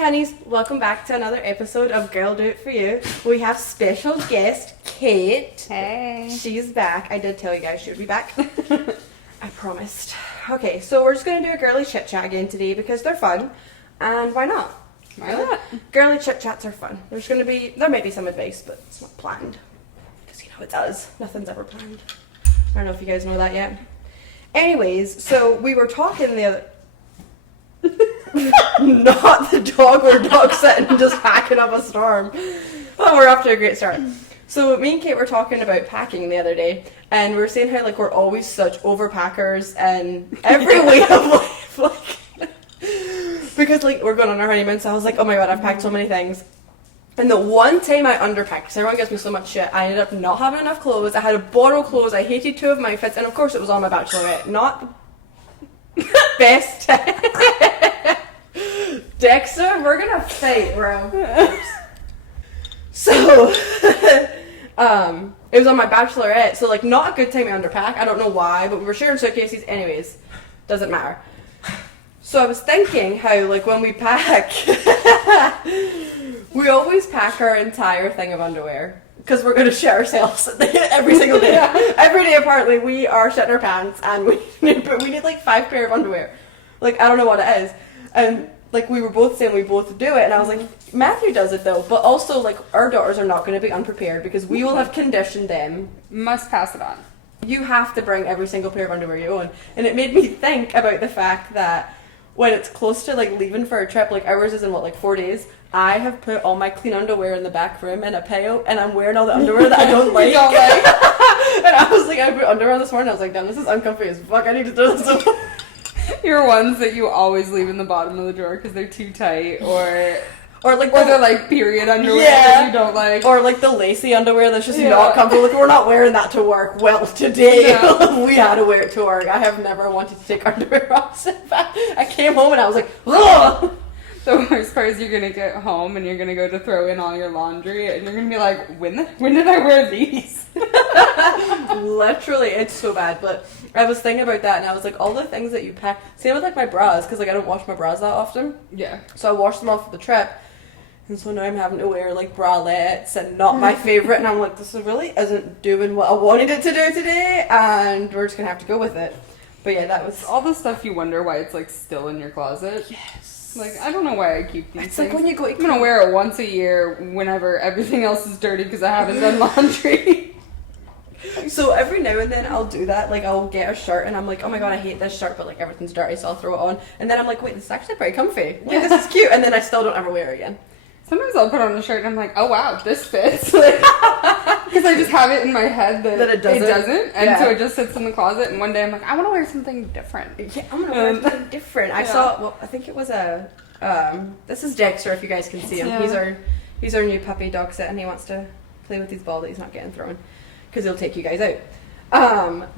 honeys, welcome back to another episode of Girl Do It For You. We have special guest, Kate. Hey. She's back. I did tell you guys she would be back. I promised. Okay, so we're just going to do a girly chit chat again today because they're fun. And why not? Why not? Girly chit chats are fun. There may be some advice, but it's not planned. Because you know it does. Nothing's ever planned. I don't know if you guys know that yet. Anyways, so we were talking the other... Not the dog or dog sitting just hacking up a storm. Well, we're off to a great start. So me and Kate were talking about packing the other day, and we were saying how like we're always such overpackers and every way of life, like because like we're going on our honeymoon, so I was like, oh my god, I've packed so many things. And the one time I underpacked, because everyone gives me so much shit, I ended up not having enough clothes. I had to borrow clothes. I hated two of my outfits, and of course it was on my bachelorette. Not the best. Dexter, we're gonna fight, bro. So, it was on my bachelorette, so like not a good time to underpack. I don't know why, but we were sharing suitcases anyways. Doesn't matter. So I was thinking how like when we pack, we always pack our entire thing of underwear. Because we're going to shit ourselves every single day. Yeah. Every day apparently we are shitting our pants and we need like 5 pair of underwear. Like I don't know what it is. And like we were both saying we both do it, and I was like, Matthew does it though, but also like our daughters are not going to be unprepared because we will have conditioned them. Must pass it on. You have to bring every single pair of underwear you own. And it made me think about the fact that when it's close to like leaving for a trip, like ours is in what, like 4 days, I have put all my clean underwear in the back room in a pile, and I'm wearing all the underwear that I don't like. You don't like? And I was like, I put underwear on this morning, I was like, damn, this is uncomfy as fuck, I need to throw this away. Your ones that you always leave in the bottom of the drawer because they're too tight, or like they're like period underwear that you don't like, or like the lacy underwear that's just not comfortable. Like we're not wearing that to work. Well, today we had to wear it to work. I have never wanted to take underwear off. I came home and I was like, ugh. The worst part is you're gonna get home and you're gonna go to throw in all your laundry and you're gonna be like, when did I wear these? Literally, it's so bad. But I was thinking about that and I was like, all the things that you pack. Same with like my bras, because like I don't wash my bras that often. Yeah. So I washed them off for the trip, and so now I'm having to wear like bralettes and not my favorite. And I'm like, this really isn't doing what I wanted it to do today, and we're just gonna have to go with it. But yeah, that was all the stuff you wonder why it's like still in your closet. Yes. Like, I don't know why I keep these it's things. Like when you go, I'm gonna wear it once a year whenever everything else is dirty because I haven't done laundry. So every now and then I'll do that. Like I'll get a shirt and I'm like, oh my god, I hate this shirt, but like everything's dirty, so I'll throw it on. And then I'm like, wait, this is actually pretty comfy. Like this is cute. And then I still don't ever wear it again. Sometimes I'll put on a shirt and I'm like, oh wow, this fits. Because I just have it in my head that it doesn't. And so it just sits in the closet, and one day I'm like, I want to wear something different. Yeah, I'm going to wear something different. I saw, well, I think it was this is Dexter, if you guys can see him. Yeah. He's our new puppy dog sit, and he wants to play with his ball that he's not getting thrown. Because he'll take you guys out.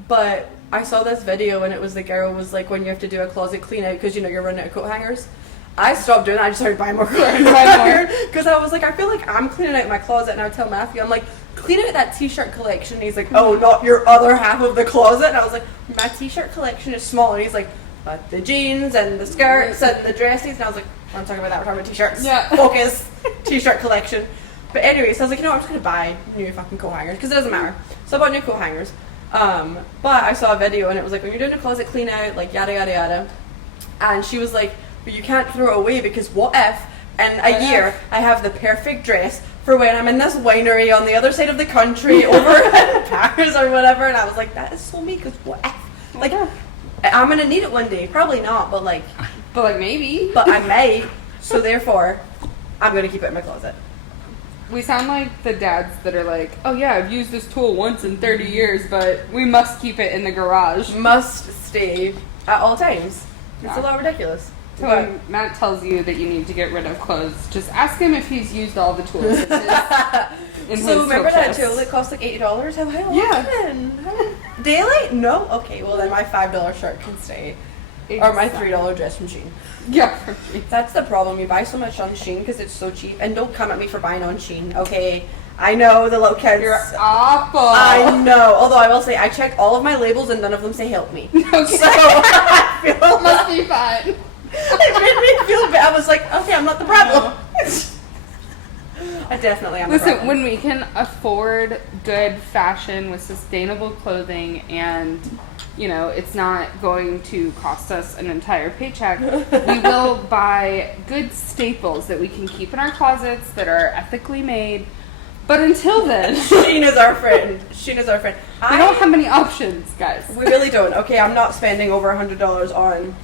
But I saw this video, and it was the girl was like, when you have to do a closet clean out, because you know you're running out of coat hangers. I stopped doing that. I just started buying more coat hangers because I was like, I feel like I'm cleaning out my closet, and I would tell Matthew, I'm like, clean out that t-shirt collection. And he's like, oh, not your other half of the closet. And I was like, my t-shirt collection is small. And he's like, but the jeans and the skirts and the dresses. And I was like, I'm not talking about that. We're talking about t-shirts. Yeah. Focus. T-shirt collection. But anyway, so I was like, you know what, I'm just gonna buy new fucking coat hangers because it doesn't matter. So I bought new coat hangers. But I saw a video and it was like, when you're doing a closet clean out, like yada yada yada. And she was like, but you can't throw it away because what if in a year I have the perfect dress for when I'm in this winery on the other side of the country over in Paris or whatever. And I was like, that is so me, because what if? Like, I'm gonna need it one day. Probably not, but like maybe. But I may. So therefore, I'm gonna keep it in my closet. We sound like the dads that are like, oh yeah, I've used this tool once in 30 years, but we must keep it in the garage. Must stay at all times. It's a little ridiculous. So when Matt tells you that you need to get rid of clothes, just ask him if he's used all the tools. So remember that tool that cost like $80? How often? Daily? No? Okay, well then my $5 shirt can stay. Or my $3 dress from Shein. Yeah, from Shein. That's the problem. You buy so much on Shein because it's so cheap. And don't come at me for buying on Shein, okay? I know the little kids. You're awful. I know. Although I will say, I checked all of my labels and none of them say help me. Okay. So I feel must be fun. It made me feel bad. I was like, okay, I'm not the problem. I definitely am. Listen, when we can afford good fashion with sustainable clothing and, you know, it's not going to cost us an entire paycheck, we will buy good staples that we can keep in our closets that are ethically made. But until then... Sheena's our friend. Sheena's our friend. We don't have many options, guys. We really don't. Okay, I'm not spending over $100 on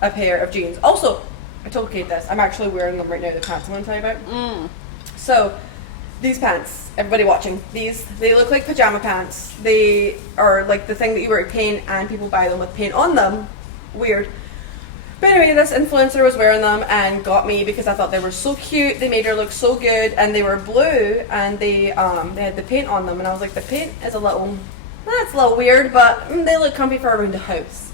a pair of jeans. Also, I told Kate this. I'm actually wearing them right now, the pants I'm going to tell you about. So, these pants, everybody watching, they look like pajama pants. They are like the thing that you wear at paint and people buy them with paint on them. Weird. But anyway, this influencer was wearing them and got me because I thought they were so cute. They made her look so good, and they were blue, and they had the paint on them, and I was like, the paint is a little weird, but they look comfy for around the house.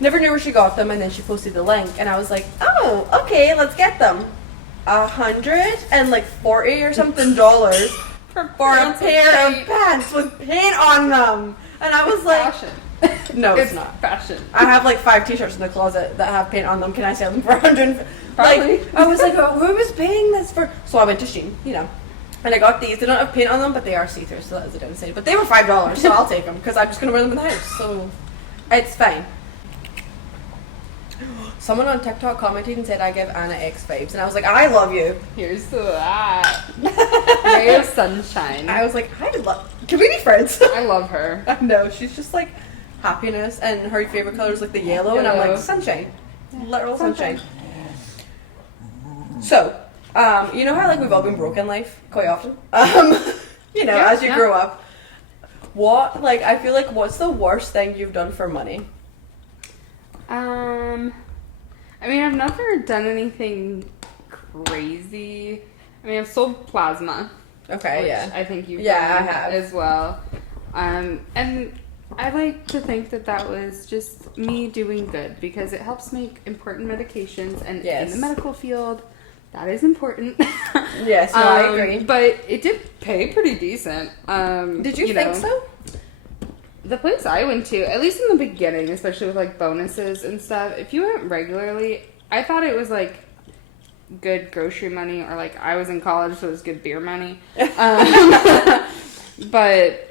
Never knew where she got them, and then she posted the link, and I was like, oh, okay, let's get them. $140 or something for a pair of pants with paint on them, and I was like, fashion. No, it's not fashion. I have like 5 t-shirts in the closet that have paint on them. Can I sell them for 100? Probably. Like, I was like, oh, who was paying this for? So I went to Shein, you know, and I got these. They don't have paint on them, but they are see-through, so that is a downside. But they were $5, so I'll take them because I'm just gonna wear them in the house, so it's fine. Someone on TikTok commented and said I give Anna X vibes, and I was like, I love you. Here's to that. Ray of sunshine. I was like, can we be friends? I love her. I know, she's just like happiness, and her favorite color is like the yellow, and I'm like, sunshine. Literal sunshine. So, you know how like we've all been broke in life quite often? You know, as you grow up. I feel like what's the worst thing you've done for money? I mean, I've never done anything crazy. I mean, I've sold plasma. Okay, yeah. I think you've done I have as well. And I like to think that was just me doing good because it helps make important medications, and in the medical field, that is important. Yes, no, I agree. But it did pay pretty decent. Did you think so? The place I went to, at least in the beginning, especially with like bonuses and stuff, if you went regularly, I thought it was like good grocery money, or like I was in college, so it was good beer money. But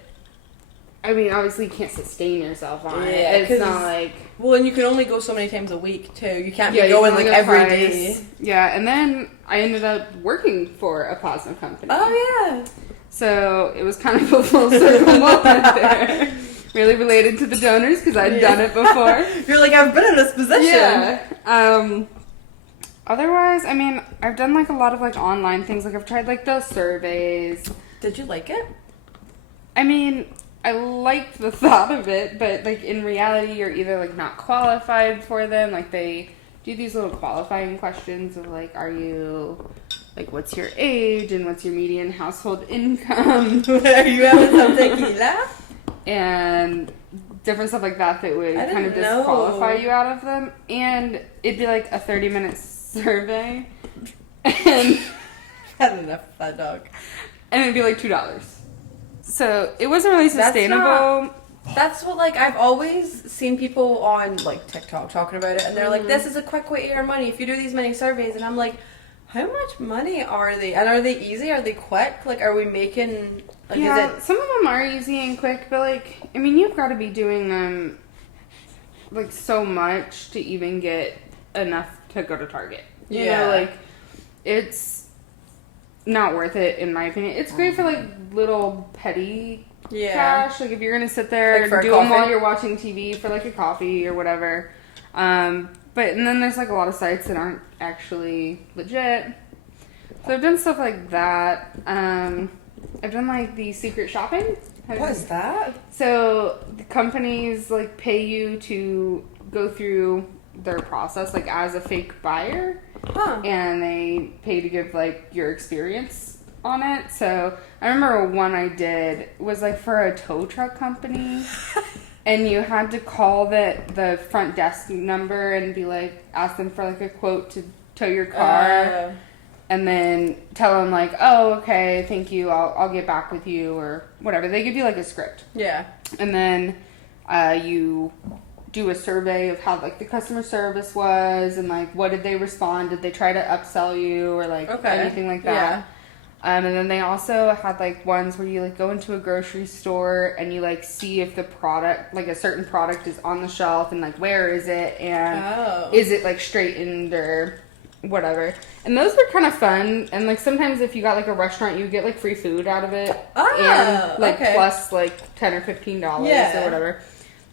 I mean, obviously you can't sustain yourself on it. It's not like... Well, and you can only go so many times a week, too. You can't be going like every day. Yeah, and then I ended up working for a plasma company. Oh, yeah. So it was kind of a full circle moment there. Really related to the donors because I'd done it before. You're like, I've been in this position. Yeah. Otherwise, I mean, I've done like a lot of like online things. Like I've tried like the surveys. Did you like it? I mean, I liked the thought of it, but like in reality, you're either like not qualified for them. Like they do these little qualifying questions of like, are you... Like, what's your age and what's your median household income? Are you having some tequila? And different stuff like that would kind of disqualify you out of them. And it'd be like a 30-minute survey. And had enough of that dog. And it'd be like $2. So it wasn't really sustainable. That's what, like, I've always seen people on, like, TikTok talking about it. And they're like, this is a quick way to earn money if you do these many surveys. And I'm like... How much money are they? And are they easy? Are they quick? Like, are we making... Like, yeah, some of them are easy and quick, but, like, I mean, you've got to be doing them, like, so much to even get enough to go to Target. You know, like, it's not worth it, in my opinion. It's great for, like, little petty cash. Like, if you're going to sit there and do them while you're watching TV for, like, a coffee or whatever. But, and then there's, like, a lot of sites that aren't actually legit. So I've done stuff like that. I've done, like, the secret shopping. What is that? So the companies, like, pay you to go through their process, like, as a fake buyer. Huh. And they pay to give, like, your experience on it. So I remember one I did was, like, for a tow truck company. And you had to call the front desk number and be like, ask them for like a quote to tow your car. And then tell them like, oh, okay, thank you, I'll get back with you or whatever. They give you like a script. Yeah. And then you do a survey of how like the customer service was and like what did they respond? Did they try to upsell you or like anything like that? Yeah. And then they also had like ones where you like go into a grocery store and you like see if the product, like a certain product is on the shelf and like where is it and is it like straightened or whatever. And those were kind of fun. And like sometimes if you got like a restaurant, you get like free food out of it. And like plus like $10 or $15 or whatever.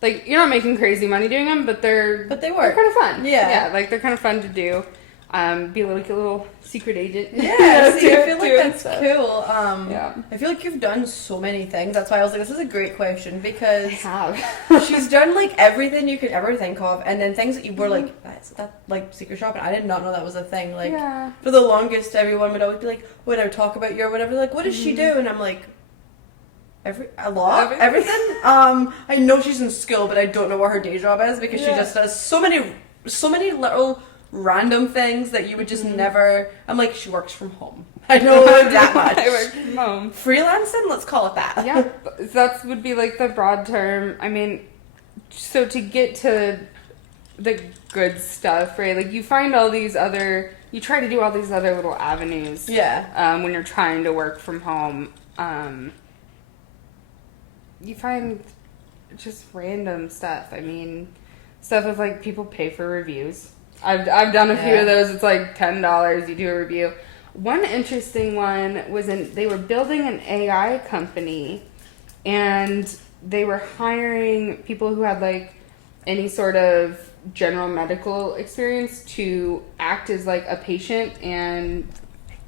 Like you're not making crazy money doing them, but they work. They're kind of fun. Yeah, like they're kind of fun to do. Be like a little secret agent. Yeah, see, I feel like that's cool. I feel like you've done so many things. That's why I was like, this is a great question because she's done like everything you could ever think of, and then things that you were like, that's like secret shopping. I did not know that was a thing. Like for the longest, everyone would always be like, when I would talk about you or whatever, like, what does she do? And I'm like, everything. I know she's in school, but I don't know what her day job is because she just does so many little random things that you would just never. I'm like, she works from home. I know that much. I work from home. Freelancing, let's call it that. Yeah, that would be like the broad term. I mean, so to get to the good stuff, right? Like you find all these other, you try to do all these other little avenues. Yeah. When you're trying to work from home, you find just random stuff. I mean, stuff of like people pay for reviews. I've done a few of those. It's like $10. You do a review. One interesting one was they were building an AI company, and they were hiring people who had like any sort of general medical experience to act as like a patient, and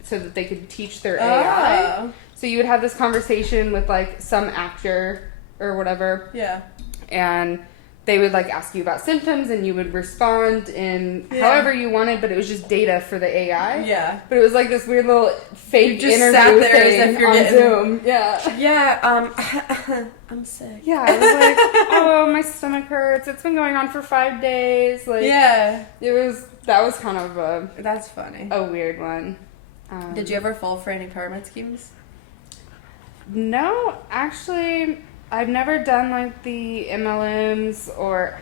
so that they could teach their AI. So you would have this conversation with like some actor or whatever. Yeah. And they would like ask you about symptoms and you would respond in however you wanted, but it was just data for the AI. Yeah. But it was like this weird little fake you just interview sat there thing as if you're on getting Zoom. Yeah. Yeah. I'm sick. Yeah. I was like, oh, my stomach hurts. It's been going on for 5 days. Like, that was kind of that's funny. A weird one. Did you ever fall for any pyramid schemes? No, actually, I've never done like the MLMs or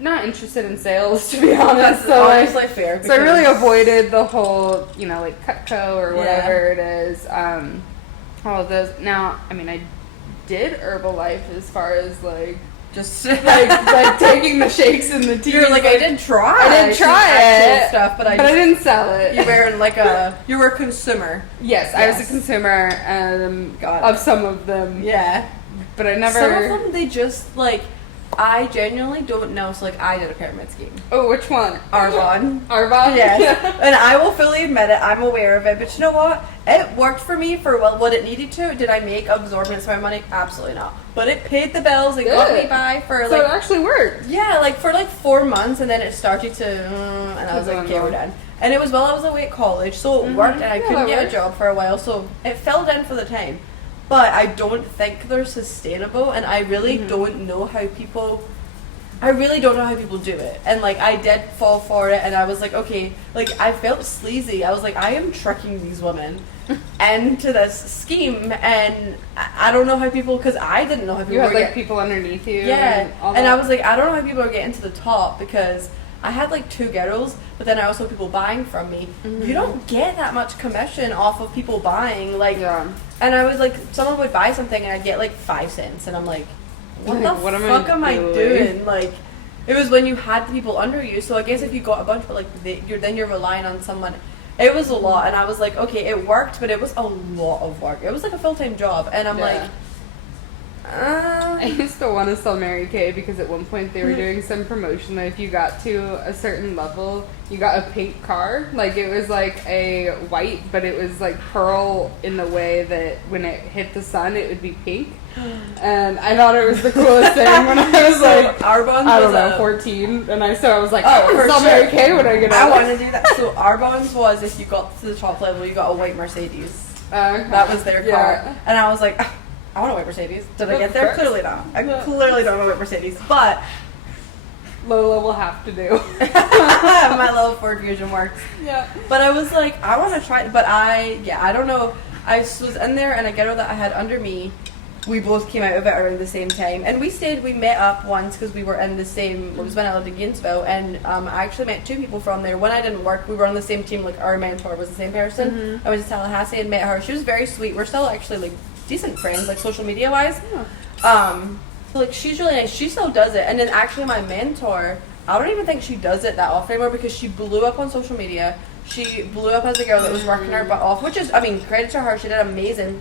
not interested in sales, to be honest. That's honestly fair. So I really avoided the whole, like Cutco or whatever it is. All of those. Now, I mean, I did Herbalife as far as like just like taking the shakes and the tea. You're like, I did try. I did try it, stuff, but I didn't sell it. You were a consumer. Yes, I was a consumer of some of them. Yeah. But I never... Some of them, they just, like, I genuinely don't know. So, like, I did a pyramid scheme. Oh, which one? Arbonne. Arbonne? Yes. And I will fully admit it. I'm aware of it. But you know what? It worked for me for what it needed to. Did I make absorbent amount of money? Absolutely not. But it paid the bills. It got me by for, like... So it actually worked? Yeah, like, for, like, 4 months. And then it started to... and I was like, okay, we're done. And it was while I was away at college. So it worked. And I couldn't get a job for a while. So it filled in for the time. But I don't think they're sustainable, and I really don't know how people do it. And like, I did fall for it, and I was like, okay, like, I felt sleazy. I was like, I am tricking these women into this scheme, and I don't know how people, because I didn't know how people you had like people underneath you. Yeah, and I was like, I don't know how people are getting to the top, because I had like 2 girls, but then I also had people buying from me. You don't get that much commission off of people buying, like, and I was like, someone would buy something and I'd get like 5 cents, and I'm like, what fuck am I doing? Like, it was when you had the people under you, so I guess if you got a bunch, but like, you're relying on someone. It was a lot, and I was like, okay, it worked, but it was a lot of work. It was like a full-time job, and I'm like, I used to want to sell Mary Kay because at one point they were doing some promotion that if you got to a certain level, you got a pink car. Like, it was like a white, but it was like pearl in the way that when it hit the sun, it would be pink. And I thought it was the coolest thing when I was like, I don't know, 14. And I was like, oh, sell Mary Kay when I get out. I want to do that. So Arbonne's was, if you got to the top level, you got a white Mercedes. That was their car. And I was like, I want a white Mercedes. Did I get there? Clearly not. I clearly don't have a white Mercedes, but Lola will have to do. My little Ford Fusion works. Yeah. But I was like, I want to try, but I don't know. I was in there, and a girl that I had under me, we both came out of it around the same time, and we met up once because we were in the same, it was when I lived in Gainesville, and I actually met 2 people from there. When I didn't work, we were on the same team, like our mentor was the same person. I went to Tallahassee and met her. She was very sweet. We're still actually like decent friends, like social media wise. So like she's really nice. She still does it. And then actually my mentor, I don't even think she does it that often anymore because she blew up on social media. She blew up as a girl that was working her butt off, which is, I mean, credit to her, she did amazing.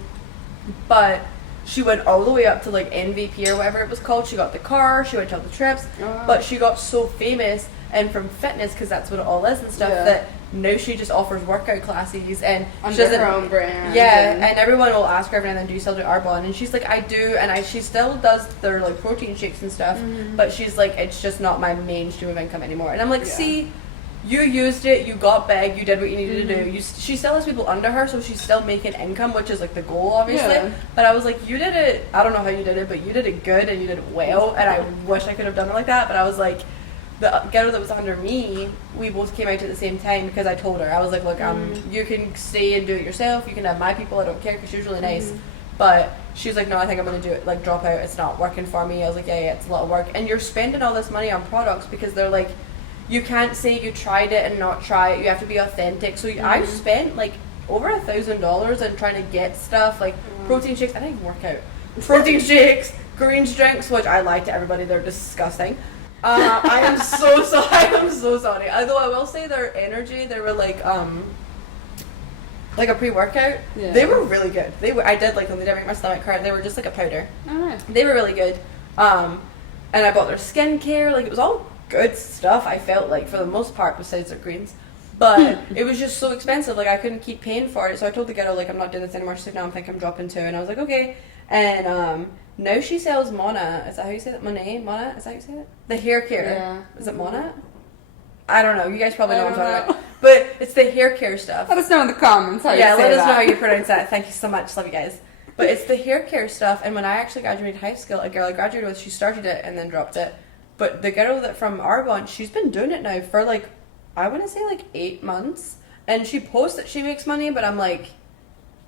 But she went all the way up to like MVP or whatever it was called. She got the car, she went to all the trips, but she got so famous and from fitness, because that's what it all is and stuff, that now she just offers workout classes and under she doesn't, her own brand. and everyone will ask her every now and then, do you still do Arbonne? And she's like, I do, and she still does their like protein shakes and stuff, but she's like, it's just not my main stream of income anymore. And I'm like, see, you used it, you got big, you did what you needed to do. She still has people under her, so she's still making income, which is like the goal, obviously. But I was like, you did it, I don't know how you did it, but you did it good and you did it well, and I wish I could have done it like that. But I was like, the girl that was under me, we both came out at the same time because I told her, I was like, look, you can stay and do it yourself, you can have my people, I don't care, because she was really nice. But she's like, no, I think I'm going to do it, like drop out, it's not working for me. I was like, yeah, it's a lot of work. And you're spending all this money on products because they're like, you can't say you tried it and not try it. You have to be authentic. So I've spent like over $1,000 on trying to get stuff like protein shakes. I didn't even work out. Protein shakes, greens drinks, which I lied to everybody. They're disgusting. I am so sorry. I am so sorry. Although I will say their energy, they were like a pre-workout. They were really good. I did like them. They didn't make my stomach hurt. They were just like a powder. They were really good. And I bought their skincare. Like it was all good stuff, I felt like, for the most part, besides their greens. But it was just so expensive, like I couldn't keep paying for it. So I told the girl, like, I'm not doing this anymore. She's like, no, I think I'm dropping too. And I was like, okay. And now she sells Mona. Is that how you say that? Monet? Mona? Is that how you say it? The hair care. Is it Mona? I don't know. You guys probably know what I'm talking about. But it's the hair care stuff. Let us know in the comments how you say that. Yeah, let us know how you pronounce that. Thank you so much. Love you guys. But it's the hair care stuff. And when I actually graduated high school, a girl I graduated with, she started it and then dropped it. But the girl that from Arbonne, she's been doing it now for like, I want to say like 8 months. And she posts that she makes money, but I'm like,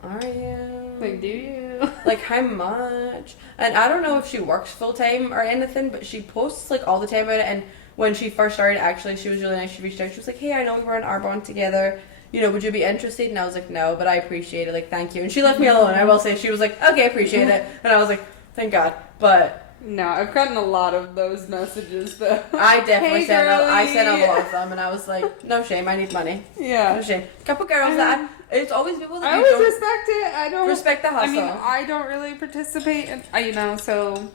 are you? Like, do you? Like, how much? And I don't know if she works full time or anything, but she posts like all the time about it. And when she first started, actually, she was really nice. She reached out. She was like, hey, I know we were in Arbonne together. You know, would you be interested? And I was like, no, but I appreciate it. Like, thank you. And she left me alone. I will say, she was like, okay, I appreciate it. And I was like, thank God. But no, I've gotten a lot of those messages though. I definitely sent a lot of them, and I was like, no shame, I need money. No shame. A couple girls it's always people that I always respect it. I don't respect the hustle. I mean, I don't really participate in, so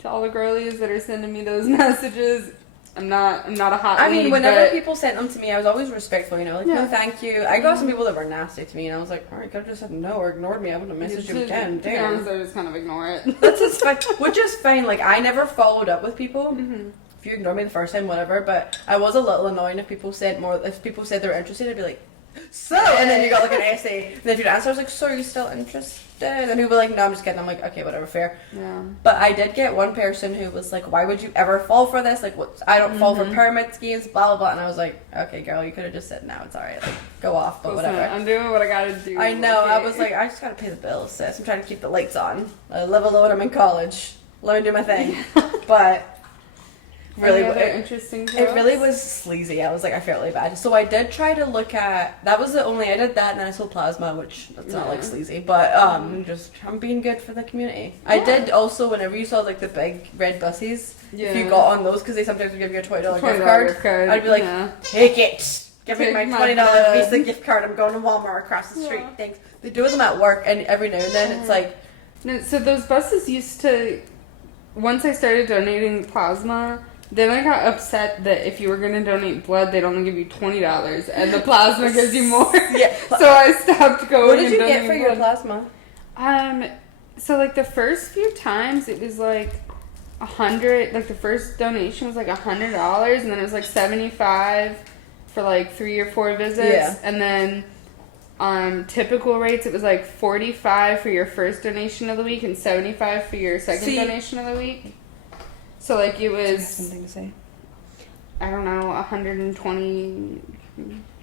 to all the girlies that are sending me those messages, I'm not a hot I mean, lead, whenever people sent them to me, I was always respectful, you know, like, no, thank you. I got some people that were nasty to me, and I was like, alright, could have just said no or ignored me. I wouldn't have messaged you again. Damn. So just kind of ignore it. That's just fine. Which is fine. Like, I never followed up with people. If you ignore me the first time, whatever. But I was a little annoying if people said they were interested, I'd be like, so, and then you got like an essay, and then if you'd answer, I was like, so are you still interested? And people were like, no, I'm just kidding. I'm like, okay, whatever, fair. But I did get one person who was like, why would you ever fall for this? Like, what? I don't fall for pyramid schemes, blah blah blah. And I was like, okay, girl, you could have just said no, it's alright, like, go off, but whatever. I'm doing what I gotta do. I know. Okay. I was like, I just gotta pay the bills, sis. I'm trying to keep the lights on. I live alone. I'm in college. Let me do my thing. But really, it really was sleazy. I was like, I felt really bad. So I did try to look at, that was the only, I did that, and then I sold plasma, which that's not like sleazy, but I'm being good for the community. I did also, whenever you saw like the big red buses, if you got on those, because they sometimes would give you a $20 gift card, I'd be like, take it. Give me my $20 Visa gift card. I'm going to Walmart across the street. Thanks. They do them at work, and every now and then it's like. No, so those buses used to, once I started donating plasma, then I got upset that if you were going to donate blood, they'd only give you $20, and the plasma gives you more. So I stopped going. What did you get for your plasma? So like the first few times, it was like $100. Like the first donation was like $100, and then it was like $75 for like 3 or 4 visits, and then typical rates, it was like $45 for your first donation of the week and $75 for your second donation of the week. So, like, it was, something to say. I don't know, 120,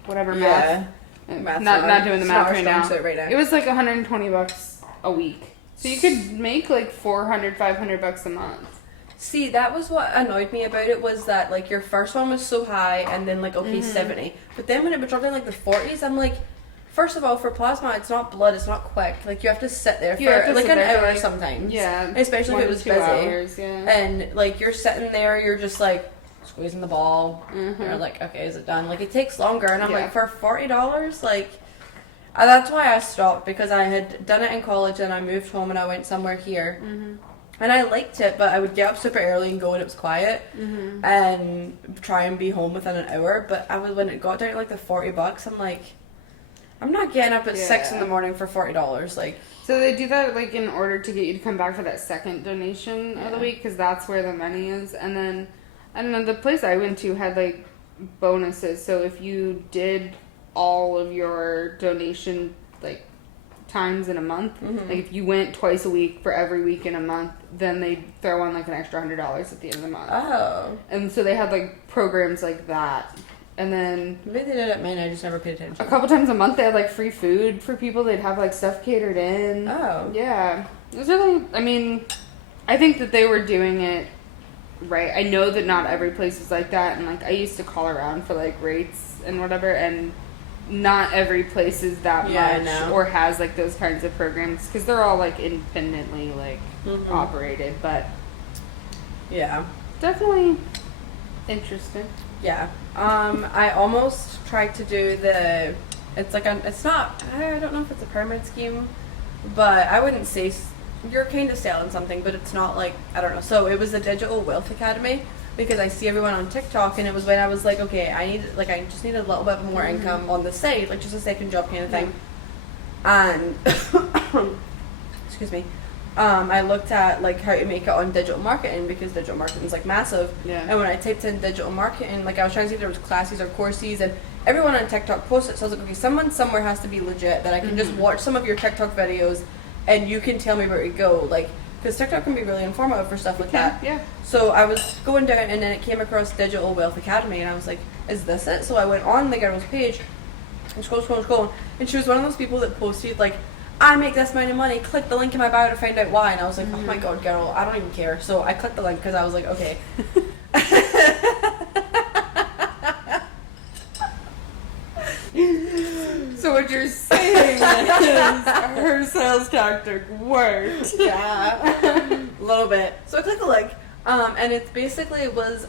whatever math. Math's not doing the math right now. Right now. It was like $120 a week. So you could make like $400-$500 a month. See, that was what annoyed me about it, was that like your first one was so high and then like okay 70, but then when it would drop down like the 40s, I'm like, first of all, for plasma it's not blood, it's not quick, like you have to sit there for like an hour sometimes, especially if it was busy hours, and like you're sitting there, you're just like squeezing the ball, and you're like, okay, is it done? Like it takes longer, and I'm like, for $40, like that's why I stopped, because I had done it in college and I moved home and I went somewhere here. And I liked it, but I would get up super early and go when it was quiet, and try and be home within an hour. But when it got down to like the $40, I'm like, I'm not getting up at 6 in the morning for $40. Like, so they do that like in order to get you to come back for that second donation of the week, because that's where the money is. And then I don't know, the place I went to had like bonuses. So if you did all of your donation like times in a month, like if you went twice a week for every week in a month, then they throw on like an extra $100 at the end of the month. Oh. And so they had like programs like that. And then maybe they did it at mine, I just never paid attention. A couple times a month they had like free food for people. They'd have like stuff catered in. Oh. Yeah. It was really, I mean, I think that they were doing it right. I know that not every place is like that, and like I used to call around for like rates and whatever, and not every place is that much or has like those kinds of programs, because they're all like independently like operated, but definitely interesting. I almost tried to do it's not, I don't know if it's a pyramid scheme, but I wouldn't say you're kind of selling something, but it's not like, I don't know. So it was the Digital Wealth Academy, because I see everyone on TikTok, and it was when I was like, okay, I just need a little bit more income on the side, like just a second job kind of thing. And excuse me, I looked at like how to make it on digital marketing, because digital marketing is like massive. And when I typed in digital marketing, like I was trying to see if there was classes or courses, and everyone on TikTok posted. So I was like, okay, someone somewhere has to be legit that I can just watch some of your TikTok videos, and you can tell me where to go, like. Because TikTok can be really informative for stuff like that. So I was going down, and then it came across Digital Wealth Academy, and I was like, is this it? So I went on the girl's page and scroll, and she was one of those people that posted like, I make this amount of money, click the link in my bio to find out why. And I was like, oh my god, girl, I don't even care. So I clicked the link because I was like, okay. So what you're saying is her sales tactic worked. Yeah, a little bit. So I clicked the link, and it basically was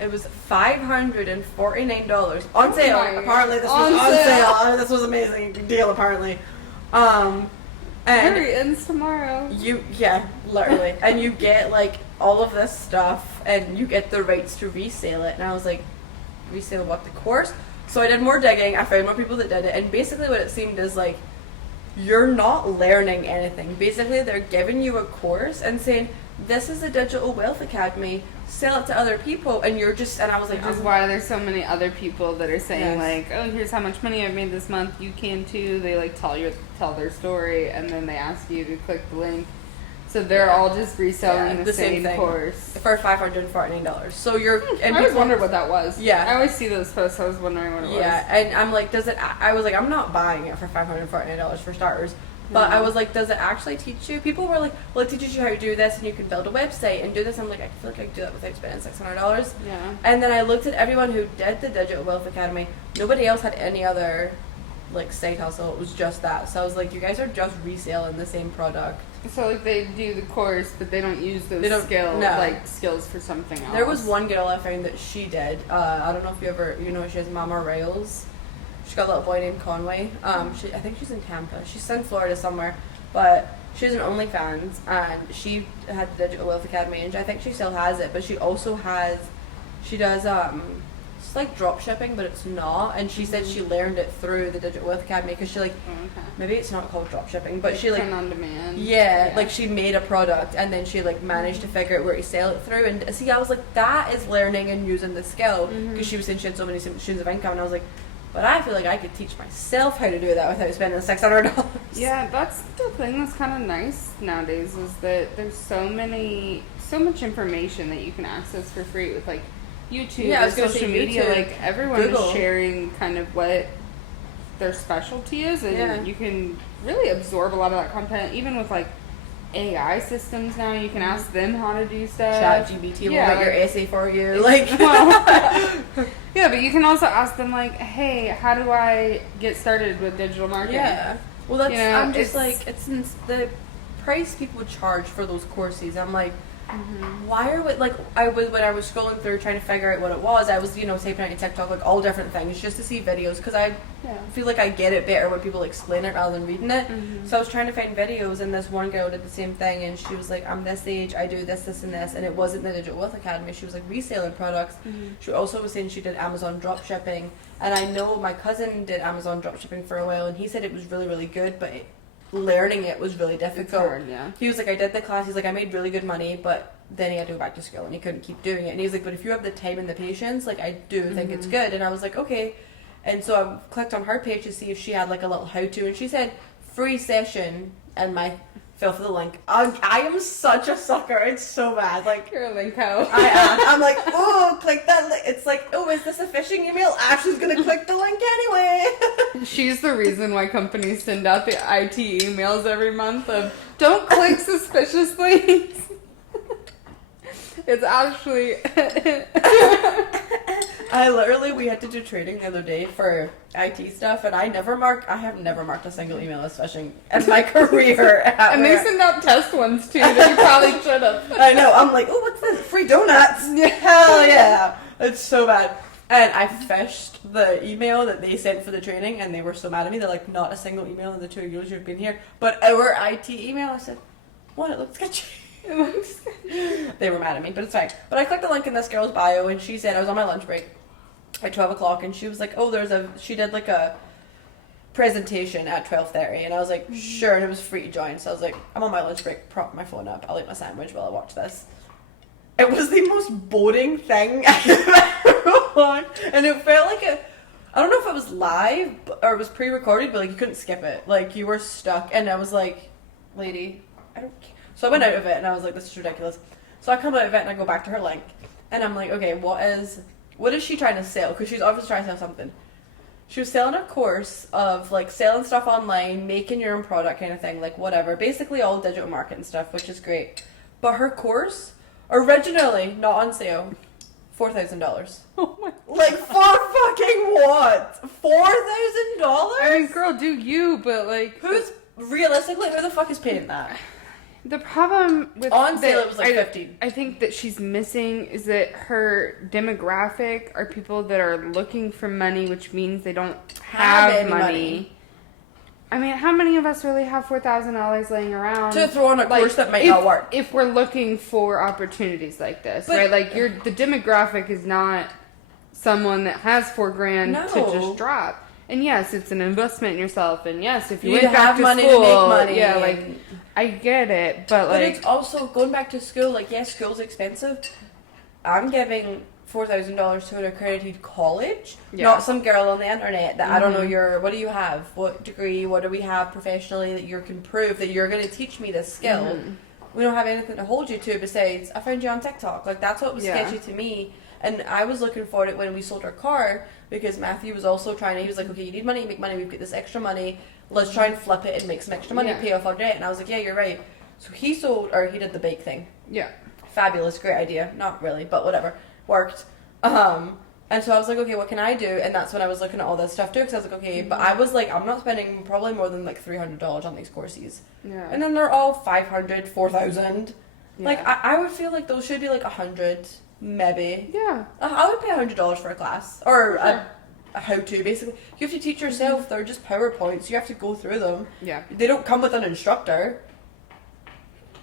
it was $549 on sale. Apparently, this was on sale. This was amazing deal. Apparently, and it ends tomorrow. Literally, and you get like all of this stuff, and you get the rights to resale it. And I was like, resale what, the course? So I did more digging, I found more people that did it, and basically what it seemed is like, you're not learning anything. Basically they're giving you a course and saying, this is a Digital Wealth Academy, sell it to other people, and you're just, and I was like, which is why there's so many other people that are saying like, oh, here's how much money I've made this month, you can too. They like tell their story, and then they ask you to click the link. So they're all just reselling the same course for $549. So you're. And I always wondered what that was. Yeah, I always see those posts. I was wondering what it was. Yeah, and I'm like, does it? I was like, I'm not buying it for $549 for starters. But I was like, does it actually teach you? People were like, well, it teaches you how to do this, and you can build a website and do this. I'm like, I feel like I could do that without spending $600. Yeah. And then I looked at everyone who did the Digital Wealth Academy. Nobody else had any other like side hustle. It was just that. So I was like, you guys are just reselling the same product. So like they do the course, but they don't use those skills for something else. There was one girl I found that she did. I don't know if you know she has Mama Rails. She's got a little boy named Conway. I think she's in Tampa. She's in Florida somewhere, but she has an OnlyFans, and she had the Digital Wealth Academy, and I think she still has it. But she also does it's like drop shipping, but it's not. And she said she learned it through the Digital Wealth Academy, because she maybe it's not called drop shipping, but she like print on demand. Yeah, like she made a product, and then she like managed to figure out where to sell it through. And see, I was like, that is learning and using the skill, because she was saying she had so many streams of income, and I was like, but I feel like I could teach myself how to do that without spending $600. Yeah, that's the thing that's kind of nice nowadays, is that there's so much information that you can access for free with like YouTube and social media. Like everyone is sharing kind of what their specialty is, and you can really absorb a lot of that content, even with like AI systems now. You can ask them how to do stuff. ChatGPT will write your essay for you. Yeah, but you can also ask them like, hey, how do I get started with digital marketing? Yeah. Well, that's, I'm just like, it's the price people charge for those courses. I'm like, why are we, like, when I was scrolling through trying to figure out what it was, I was, typing out on TikTok, like, all different things just to see videos, because I feel like I get it better when people explain it rather than reading it. So I was trying to find videos, and this one girl did the same thing, and she was like, I'm this age, I do this, this, and this, and it wasn't the Digital Wealth Academy. She was like reselling products. She also was saying she did Amazon drop shipping, and I know my cousin did Amazon drop shipping for a while, and he said it was really, really good, but learning it was really difficult. It's hard, yeah. He was like, I did the class, he's like, I made really good money, but then he had to go back to school and he couldn't keep doing it. And he's like, but if you have the time and the patience, like, I do think it's good. And I was like, okay. And so I clicked on her page to see if she had like a little how-to, and she said free session, and I fell for the link. I am such a sucker. It's so bad. Like, you're a link hoe. I am. I'm like, oh, click that link. It's like, oh, is this a phishing email? Ashley's gonna click the link anyway. She's the reason why companies send out the IT emails every month of don't click suspicious links. It's actually we had to do training the other day for IT stuff, and I have never marked a single email as phishing in my career. And they send out test ones too that you probably should have. I know. I'm like, oh, what's this? Free donuts? Hell yeah. It's so bad. And I phished the email that they sent for the training, and they were so mad at me. They're like, not a single email in the 2 years you've been here, but our IT email. I said, what? It looks sketchy. They were mad at me, but it's fine. But I clicked the link in this girl's bio, and she said, I was on my lunch break at 12 o'clock, and she was like, oh, she did like a presentation at 12:30, and I was like, sure, and it was free to join. So I was like, I'm on my lunch break, prop my phone up, I'll eat my sandwich while I watch this. It was the most boring thing I've ever watched, and it felt like I don't know if it was live or it was pre-recorded, but like you couldn't skip it, like you were stuck. And I was like, lady, I don't care. So I went out of it, and I was like, this is ridiculous. So I come out of it, and I go back to her link, and I'm like, okay, what is she trying to sell? Because she's obviously trying to sell something. She was selling a course of like selling stuff online, making your own product kind of thing, like whatever. Basically all digital marketing stuff, which is great. But her course, originally not on sale, $4,000. Oh my! Like, for fucking what? $4,000? I mean, girl, do you? But like, realistically, who the fuck is paying that? The problem with on sale it was like $15. I think that she's missing is that her demographic are people that are looking for money, which means they don't have money. I mean, how many of us really have $4,000 laying around to throw on a course that might not work? If we're looking for opportunities like this, right? Like the demographic is not someone that has $4,000 to just drop. And yes, it's an investment in yourself. And yes, if you went back to money school, to make money, yeah, like I get it, but like it's also going back to school. Like, yes, school's expensive. I'm giving $4,000 to an accredited college, not some girl on the internet that I don't know what do you have, what degree, what do we have professionally that you can prove that you're going to teach me this skill. We don't have anything to hold you to besides I found you on TikTok. Like, that's what was sketchy to me. And I was looking for it when we sold our car, because Matthew was also he was like, okay, you need money, make money, we've got this extra money, let's try and flip it and make some extra money, pay off our debt. And I was like, yeah, you're right. So he did the bake thing. Yeah. Fabulous, great idea. Not really, but whatever. Worked. And so I was like, okay, what can I do? And that's when I was looking at all this stuff too, because I was like, okay, but I was like, I'm not spending probably more than like $300 on these courses. Yeah. And then they're all $500, $4,000. Yeah. Like, I would feel like those should be like $100. Maybe. Yeah. I would pay $100 for a class. Or a how-to, basically. You have to teach yourself. They're just PowerPoints. You have to go through them. Yeah. They don't come with an instructor.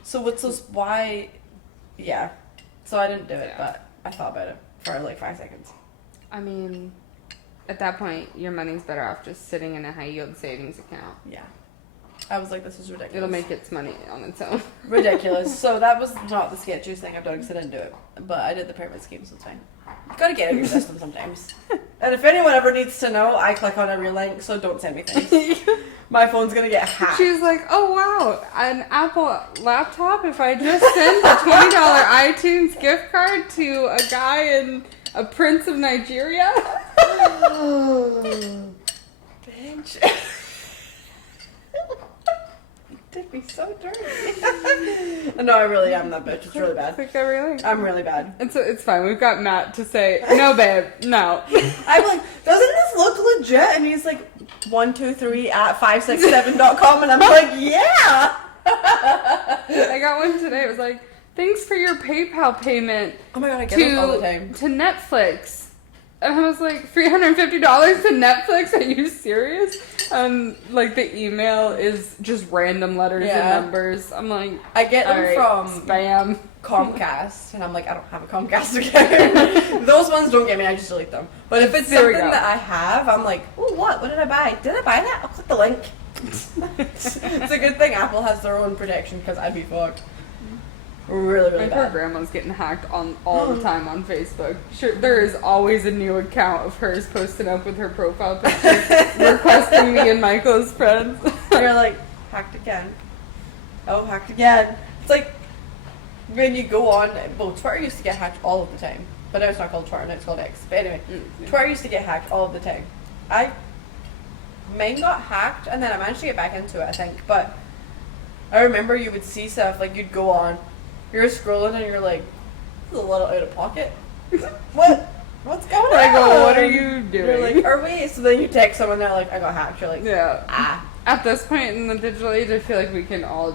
So why... Yeah. So I didn't do it, but I thought about it for like 5 seconds. I mean, at that point, your money's better off just sitting in a high-yield savings account. Yeah. I was like, this is ridiculous. It'll make its money on its own. Ridiculous. So that was not the sketchiest thing I've done because I didn't do it. But I did the pyramid scheme, so it's fine. You've got to get out of your system sometimes. And if anyone ever needs to know, I click on every link, so don't send me things. My phone's going to get hacked. She's like, oh wow, an Apple laptop? If I just send a $20 iTunes gift card to a guy in a prince of Nigeria? Did me so dirty. No, I really am that bitch. It's really bad. I'm really bad. It's fine. We've got Matt to say, no, babe, no. I'm like, doesn't this look legit? And he's like, 123 at 567.com, and I'm like, yeah. I got one today. It was like, thanks for your PayPal payment. Oh my god, I get it all the time. To Netflix. And I was like, $350 to Netflix? Are you serious? Like the email is just random letters and numbers. I'm like, I get them from spam. Comcast, and I'm like, I don't have a Comcast account. Those ones don't get me, I just delete them. But if it's something that I have, I'm like, oh, what did I buy? Did I buy that? I'll click the link. It's a good thing Apple has their own protection, because I'd be fucked. Really, really My bad. poor grandma's getting hacked all the time on Facebook. Sure, there is always a new account of hers posted up with her profile picture requesting me and Michael as friends. You're like, hacked again. Oh, hacked again. It's like, when you go on, well, Twitter used to get hacked all of the time. But now it's not called Twitter, now it's called X. But anyway, Twitter used to get hacked all of the time. Mine got hacked, and then I managed to get back into it, I think. But I remember you would see stuff, like you'd go on, you're scrolling, and you're like, this is a little out of pocket. What's going on? I go, what are you doing? You're like, are we? So then you text someone, they're like, I got hacked. You're like, yeah. At this point in the digital age, I feel like we all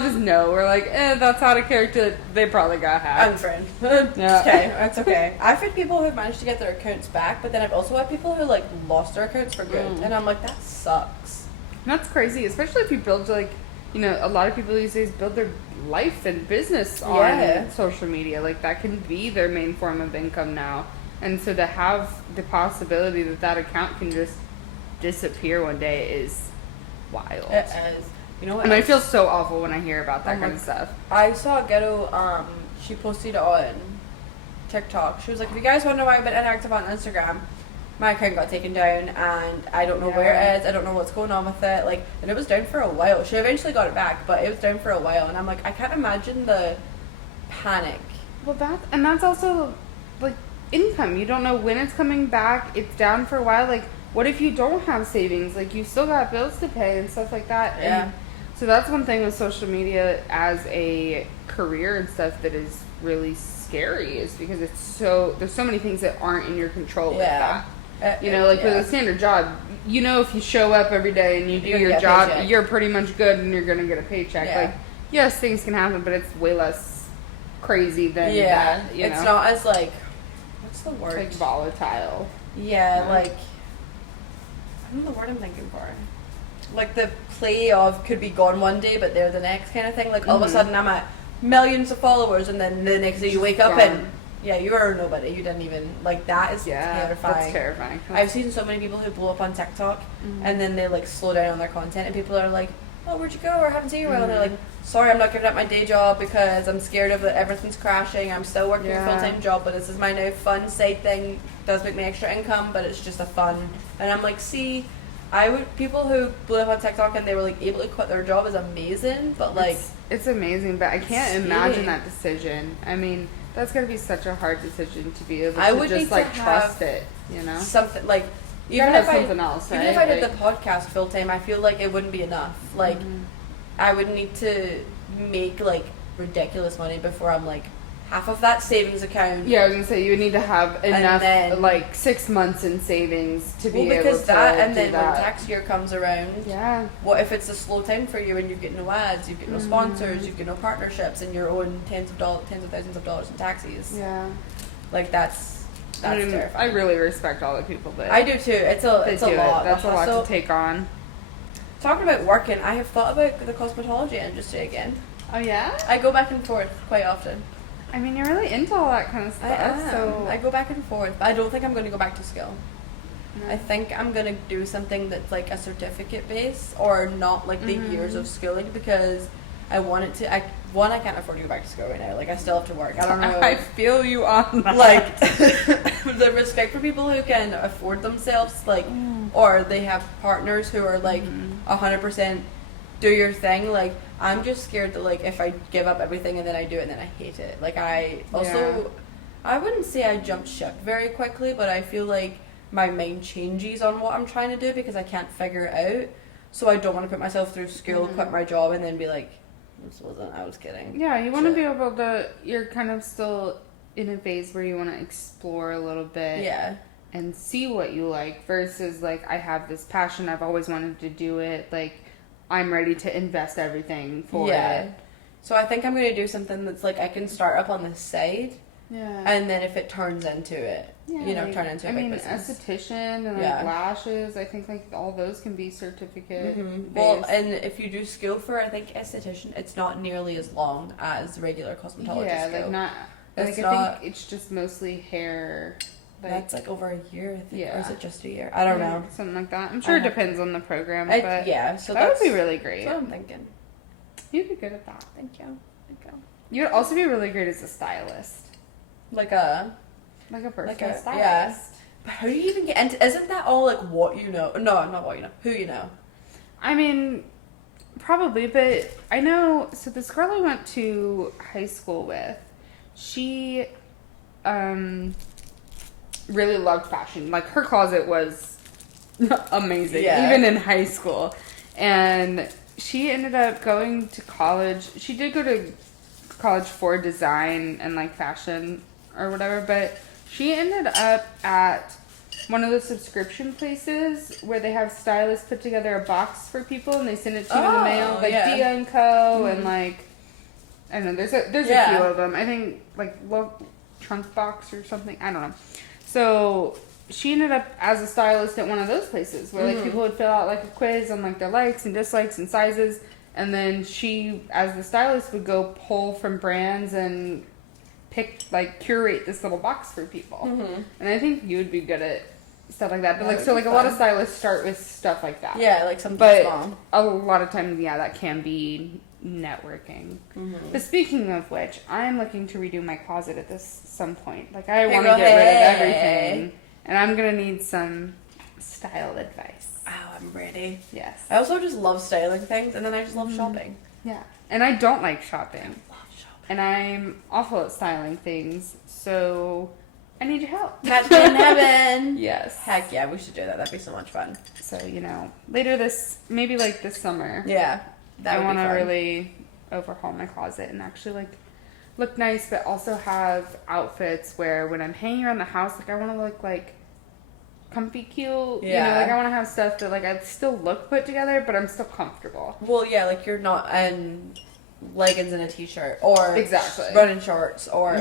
just know. We're like, that's out of character. They probably got hacked. Unfriend. Yeah. Okay, that's okay. I've had people who've managed to get their accounts back, but then I've also had people who like lost their accounts for good, and I'm like, that sucks. That's crazy, especially if you build a lot of people these days build their life and business on social media. Like that can be their main form of income now, and so to have the possibility that account can just disappear one day is wild. It is. You know what? And I feel so awful when I hear about that kind of stuff. I saw a ghetto, she posted on TikTok. She was like, if you guys wonder why I've been inactive on Instagram, my account got taken down and I don't know where it is. I don't know what's going on with it. Like, and it was down for a while. She eventually got it back, but it was down for a while. And I'm like, I can't imagine the panic. Well, that's also like income. You don't know when it's coming back. It's down for a while. Like, what if you don't have savings? Like, you still got bills to pay and stuff like that. Yeah. And so that's one thing with social media as a career and stuff that is really scary, is because there's so many things that aren't in your control with that. With a standard job, if you show up every day and you do your job, you're pretty much good and you're going to get a paycheck. Yeah. Like, yes, things can happen, but it's way less crazy than that. It's not as like, what's the word? Like volatile. Yeah, like, I don't know the word I'm thinking for. Like the play of could be gone one day, but they're the next kind of thing. Like all of a sudden I'm at millions of followers, and then the next day you wake up and you are nobody. You didn't even that is terrifying. That's terrifying. I've seen so many people who blow up on TikTok, and then they like slow down on their content, and people are like, "Oh, where'd you go? Or I haven't seen you." And they're like, "Sorry, I'm not giving up my day job because I'm scared of that everything's crashing. I'm still working a full-time job, but this is my now fun side thing. Does make me extra income, but it's just a fun." And I'm like, see, people who blew up on TikTok and they were like able to quit their job is amazing, but like it's amazing, but I can't imagine that decision. I mean, that's gonna be such a hard decision to be able to just like trust it, something like even if I did the podcast full time, I feel like it wouldn't be enough. Like I would need to make like ridiculous money before I'm like half of that savings account. Yeah, I was gonna say you would need to have enough, like 6 months in savings to be able to because that, and then that. when tax year comes around, what if it's a slow time for you and you get no ads, you get no sponsors, you get no partnerships, and you're owing tens of thousands of dollars in taxes? Yeah, like that's terrifying. I really respect all the people that I do too. It's a lot. That's a lot to take on. Talking about working, I have thought about the cosmetology industry again. Oh yeah? I go back and forth quite often. I mean, you're really into all that kind of stuff. So I go back and forth, but I don't think I'm going to go back to skill. I think I'm going to do something that's like a certificate base, or not like the years of schooling, because I want it to. I can't afford to go back to school right now. Like, I still have to work. I don't know. I feel you on that. Like, the respect for people who can afford themselves, like, or they have partners who are like 100% do your thing. Like, I'm just scared that like if I give up everything and then I do it and then I hate it. Like, I wouldn't say I jumped ship very quickly, but I feel like my mind changes on what I'm trying to do because I can't figure it out. So I don't want to put myself through school, quit my job, and then be like, this wasn't, I was kidding. Yeah, you want to be able to, you're kind of still in a phase where you want to explore a little bit. Yeah. And see what you like versus, like, I have this passion, I've always wanted to do it, like, I'm ready to invest everything for it. So I think I'm going to do something that's, like, I can start up on the side. Yeah. And then if it turns into it, turn into a big business. Esthetician and like lashes, I think like all those can be certificate based. Well, and if you do school for, I think esthetician, it's not nearly as long as regular cosmetologist. Yeah, school. like not. Like I think it's just mostly hair. Like, that's like over a year, I think, or is it just a year? I don't know. Something like that. I'm sure it depends on the program, but so that would be really great. That's what I'm thinking. You'd be good at that. Thank you. You would also be really great as a stylist. Like a personal stylist. Yeah. But how do you even get into... Isn't that all, like, what you know? No, not what you know. Who you know. I mean, probably, but I know... So this girl I went to high school with, she really loved fashion. Like, her closet was amazing, even in high school. And she ended up going to college. She did go to college for design and, like, fashion or whatever, but she ended up at one of the subscription places where they have stylists put together a box for people and they send it to you in the mail, like Dia & Co. And like, I don't know, there's a few of them. I think like Trunk Box or something, I don't know. So she ended up as a stylist at one of those places where like people would fill out like a quiz on like their likes and dislikes and sizes, and then she as the stylist would go pull from brands and curate this little box for people. And I think you would be good at stuff like that. But like, so like a lot of stylists start with stuff like that. Yeah, like something small. A lot of times, that can be networking. But speaking of which, I'm looking to redo my closet at some point. Like, I want to get rid of everything. And I'm going to need some style advice. Oh, I'm ready. Yes. I also just love styling things, and then I just love shopping. Yeah. And I don't like shopping. And I'm awful at styling things, so I need your help. Match made in heaven. Yes. Heck yeah, we should do that. That'd be so much fun. So, later maybe like this summer. Yeah. I want to really overhaul my closet and actually like look nice, but also have outfits where when I'm hanging around the house, like I want to look like comfy, cute. Yeah. Like I want to have stuff that like I still look put together, but I'm still comfortable. Well, yeah, like you're not leggings and a t-shirt or exactly running shorts or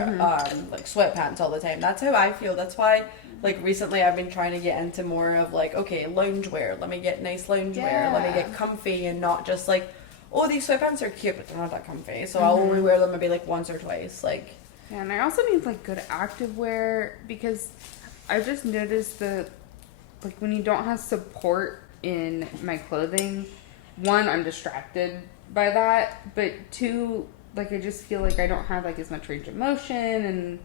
like sweatpants all the time. That's how I feel. That's why like recently I've been trying to get into more of like, okay, loungewear. Let me get nice loungewear. Let me get comfy and not just like, oh, these sweatpants are cute but they're not that comfy. So I'll only wear them maybe like once or twice. Like, yeah, and I also need like good activewear because I've just noticed that like when you don't have support in my clothing, one, I'm distracted by that, but two, like I just feel like I don't have like as much range of motion and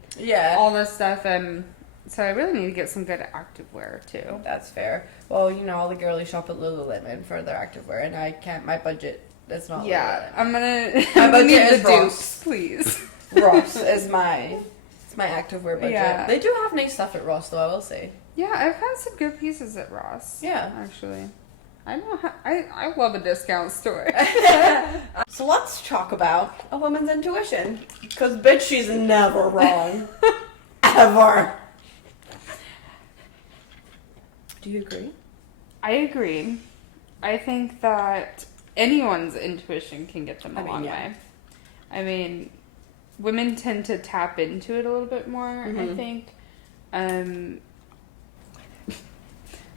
all this stuff, and so I really need to get some good activewear too. That's fair. Well, all the girlies shop at Lululemon for their activewear, and I can't. My budget is not. Yeah, Lululemon. My budget is Ross, please. Ross is my activewear budget. Yeah. They do have nice stuff at Ross, though. I will say. Yeah, I've had some good pieces at Ross. Yeah, actually. I love a discount store. So let's talk about a woman's intuition. Because, bitch, she's never wrong. Ever. Do you agree? I agree. I think that anyone's intuition can get them a long way. I mean, women tend to tap into it a little bit more, I think.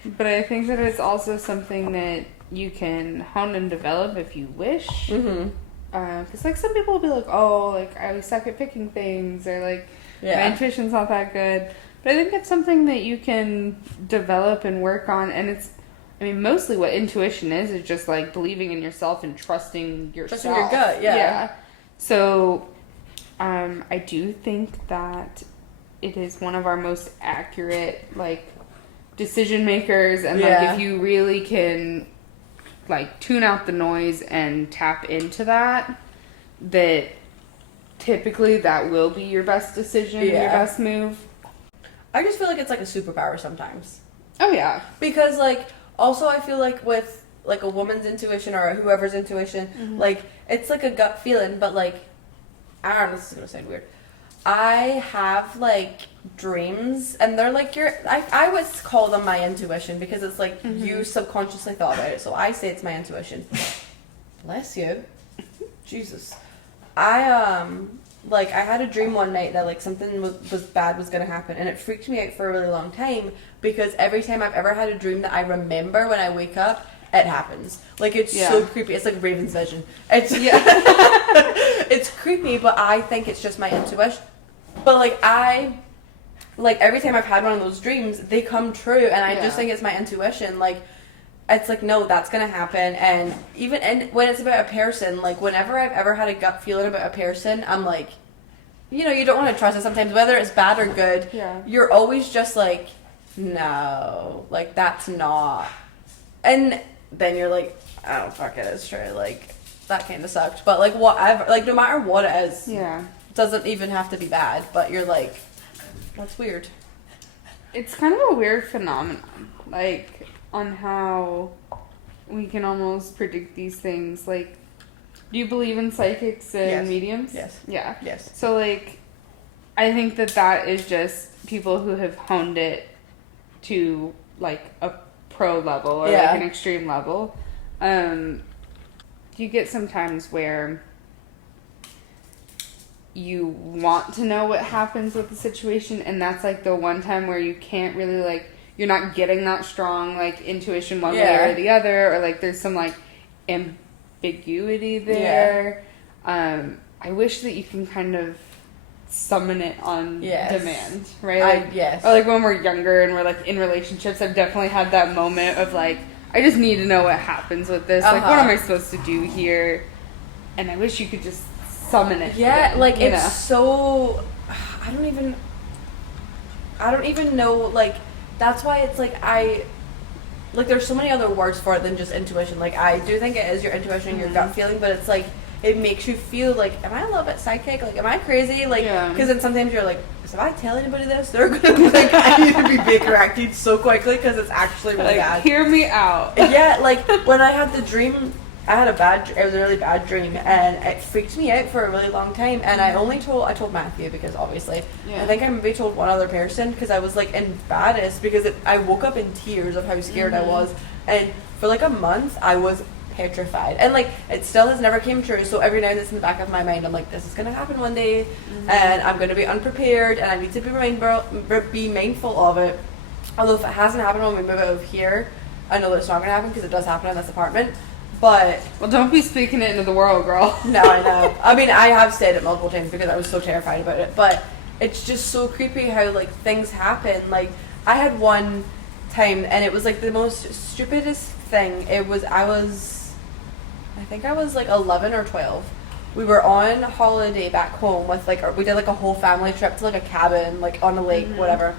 But I think that it's also something that you can hone and develop if you wish. Because, like, some people will be like, oh, like, I suck at picking things, or, like, my intuition's not that good. But I think it's something that you can develop and work on, and mostly what intuition is just, like, believing in yourself and trusting yourself. Trusting your gut, yeah. So, I do think that it is one of our most accurate, like, decision makers, and like if you really can like tune out the noise and tap into that typically that will be your best decision, your best move. I just feel like it's like a superpower sometimes. Oh, yeah. Because, like, also I feel like with, like, a woman's intuition or whoever's intuition, like, it's like a gut feeling, but, like, I don't know, this is going to sound weird. I have, like, dreams, and they're, like, I would call them my intuition, because it's, like, you subconsciously thought about it, so I say it's my intuition. Bless you. Jesus. I had a dream one night that, like, something was bad was going to happen, and it freaked me out for a really long time, because every time I've ever had a dream that I remember when I wake up, it happens. Like, it's so creepy. It's like Raven's vision. It's it's creepy, but I think it's just my intuition. But, like, every time I've had one of those dreams, they come true, and I just think it's my intuition. Like, it's like, no, that's going to happen. And when it's about a person, like, whenever I've ever had a gut feeling about a person, I'm like, you know, you don't want to trust it sometimes, whether it's bad or good. Yeah. You're always just like, no, like, that's not. And then you're like, oh, fuck it, it's true. Like, that kind of sucked. But, like, whatever, like, no matter what it is, it doesn't even have to be bad. But you're like, that's weird. It's kind of a weird phenomenon, like, on how we can almost predict these things. Like, do you believe in psychics and mediums? Yes. Yeah. Yes. So, like, I think that is just people who have honed it to, like, a pro level or, like, an extreme level. You get sometimes where you want to know what happens with the situation, and that's, like, the one time where you can't really, like, you're not getting that strong, like, intuition one way or the other, or, like, there's some, like, ambiguity there. I wish that you can kind of summon it on demand, right? Like, or, like, when we're younger and we're, like, in relationships, I've definitely had that moment of, like, I just need to know what happens with this. Like, what am I supposed to do here? And I wish you could just summon it. Yeah, like, it's so... I don't even know, like... That's why it's like there's so many other words for it than just intuition. Like, I do think it is your intuition, your gut feeling, but it's like, it makes you feel like, am I a little bit psychic? Like, am I crazy? Like, because then sometimes you're like, so if I tell anybody this, they're going to be like, I need to be Baker acting so quickly because it's actually really bad. Hear me out. Yeah, like, when I had the dream, it was a really bad dream, and it freaked me out for a really long time, and I told Matthew, because obviously, I think I maybe told one other person, because I was, like, embarrassed, because I woke up in tears of how scared I was, and for, like, a month, I was petrified, and, like, it still has never came true, so every now and then it's in the back of my mind, I'm like, this is going to happen one day, and I'm going to be unprepared, and I need to be mindful of it, although if it hasn't happened when we move out of here, I know that it's not going to happen, because it does happen in this apartment. But... Well, don't be speaking it into the world, girl. No, I know. I mean, I have said it multiple times because I was so terrified about it. But it's just so creepy how, like, things happen. Like, I had one time, and it was, like, the most stupidest thing. I think I was, like, 11 or 12. We were on holiday back home with, like, we did, like, a whole family trip to, like, a cabin, like, on a lake, whatever.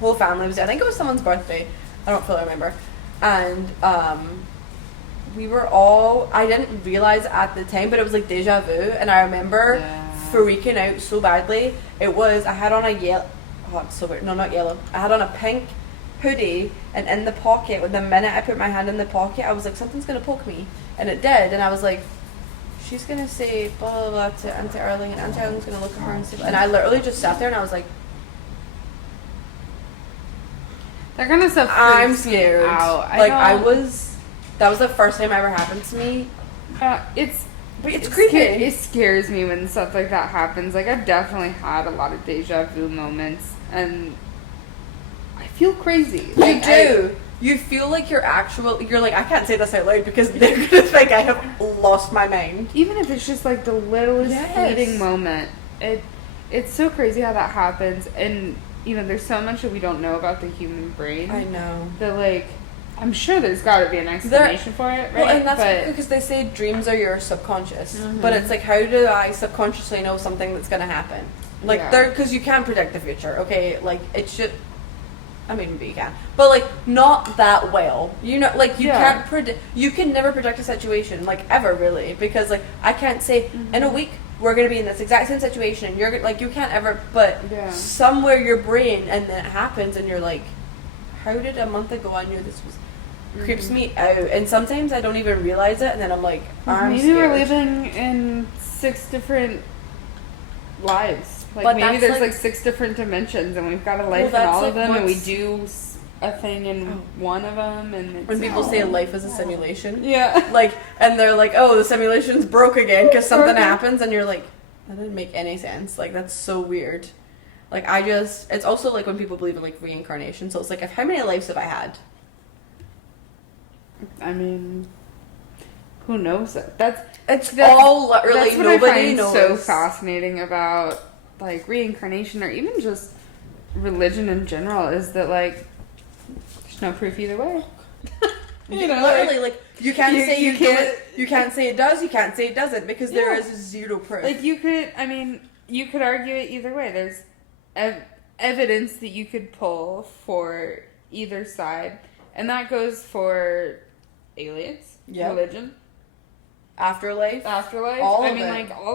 Whole family was there. I think it was someone's birthday. I don't fully remember. And, we were all, I didn't realize at the time, but it was like deja vu, and I remember freaking out so badly. I had on a yellow, it's so weird, no, not yellow, I had on a pink hoodie, and in the pocket, the minute I put my hand in the pocket, I was like, something's going to poke me, and it did, and I was like, she's going to say blah blah blah to Auntie Erling, and Auntie Erling's going to look at her and say, and I literally just sat there and I was like, that kind of stuff freaks I'm scared. Me out. That was the first time it ever happened to me. It's creepy. It scares me when stuff like that happens. Like, I've definitely had a lot of deja vu moments, and I feel crazy. You do. You feel like you're like, I can't say this out loud because they're going to think I have lost my mind. Even if it's just like the littlest fleeting moment. It's so crazy how that happens, and, you know, there's so much that we don't know about the human brain. I know. That, like... I'm sure there's got to be an explanation for it, right? Well, and that's because they say dreams are your subconscious. But it's like, how do I subconsciously know something that's going to happen? Like, because you can't predict the future, okay? Like, it should... I mean, maybe you can. But, like, not that well. You know, like, you can't predict... You can never predict a situation, like, ever, really. Because, like, I can't say, in a week, we're going to be in this exact same situation. And you're like, you can't ever... But somewhere your brain, and then it happens, and you're like... how did a month ago I knew this was creeps me out, and sometimes I don't even realize it, and then I'm like, I'm scared. We're living in 6 different lives. Like, but maybe there's like 6 different dimensions, and we've got a life in all of them, and we do a thing in one of them. And it's, when people say life is a simulation, yeah, like, and they're like, oh, the simulation's broke again because something happens, and you're like, that didn't make any sense. Like, that's so weird. Like, it's also like when people believe in like reincarnation. So it's like, how many lives have I had? I mean, who knows that? That's all literally that's what nobody I find knows. So fascinating about like reincarnation, or even just religion in general, is that like there's no proof either way. You know, literally, like you can't say you can't. You can't say it does. You can't say it doesn't, because there is zero proof. Like you could argue it either way. There's evidence that you could pull for either side, and that goes for aliens, religion, afterlife. All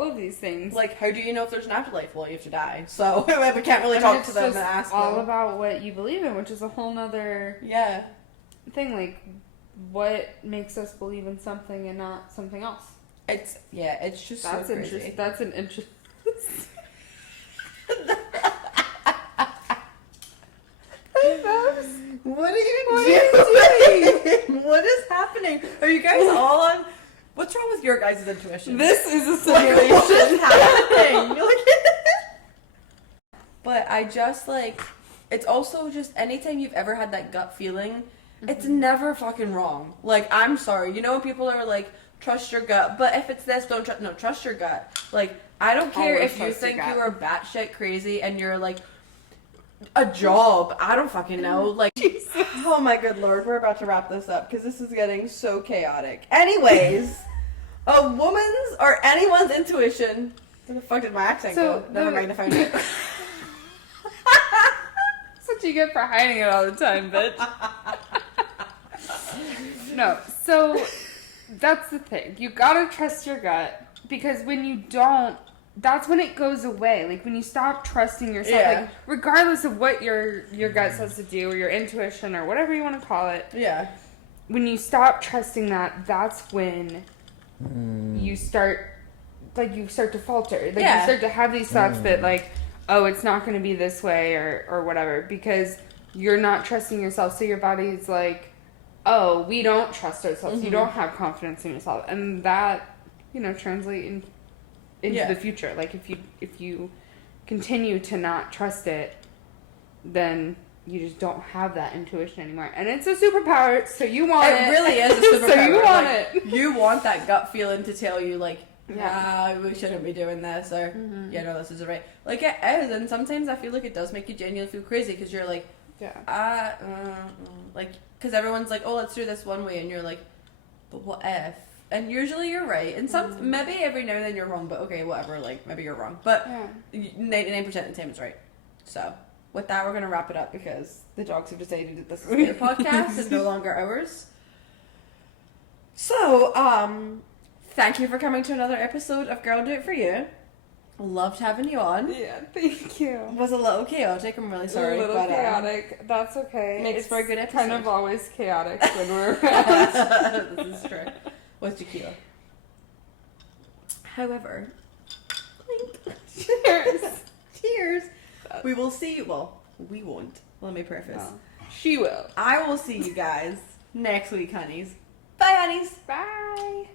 of these things. Like, how do you know if there's an afterlife? Well, you have to die, so we can't really talk to them and ask them. All about what you believe in, which is a whole nother thing. Like, what makes us believe in something and not something else? It's just that's so crazy. That's an interest. What are you doing? What is happening? Are you guys all on? What's wrong with your guys' intuition? This is a simulation. What is happening? But I just like, it's also just anytime you've ever had that gut feeling, it's never fucking wrong. Like, I'm sorry, you know when people are like, trust your gut, but if it's this, don't trust. No, trust your gut. Like, I don't care if you think you are batshit crazy and you're like a job. I don't fucking know. Like, Jesus. Oh my good lord, we're about to wrap this up because this is getting so chaotic. Anyways, a woman's or anyone's intuition. Where the fuck did my accent go? Never mind, I found it. That's what you get for hiding it all the time, bitch. No, so that's the thing. You gotta trust your gut, because when you don't, that's when it goes away. Like, when you stop trusting yourself, like, regardless of what your gut says to do, or your intuition, or whatever you want to call it. Yeah. When you stop trusting that, that's when you start to falter. Like, you start to have these thoughts that, like, oh, it's not going to be this way, or whatever, because you're not trusting yourself. So your body's like, oh, we don't trust ourselves. You don't have confidence in yourself. And that, translate into the future. Like, if you continue to not trust it, then you just don't have that intuition anymore. And it's a superpower, so you want it. It really is a superpower. So you want it. You want that gut feeling to tell you, like, we shouldn't be doing this, or, no, this isn't right. Like, it is, and sometimes I feel like it does make you genuinely feel crazy, because you're like, like, because everyone's like, oh, let's do this one way, and you're like, but what if? And usually you're right, and maybe every now and then you're wrong, but okay, whatever, like, maybe you're wrong, but 99% of the time it's right. So, with that, we're going to wrap it up, because the dogs have decided that this is their podcast, it's no longer ours. So, thank you for coming to another episode of Girl Do It For You. Loved having you on. Yeah, thank you. It was a little chaotic, I'm really sorry. A little chaotic. That's okay. Makes for a good episode. Kind of always chaotic when we're around. This is true. With tequila. However, cheers. Cheers. We will see you. Well, we won't. Let me preface. No. She will. I will see you guys next week, honeys. Bye, honeys. Bye.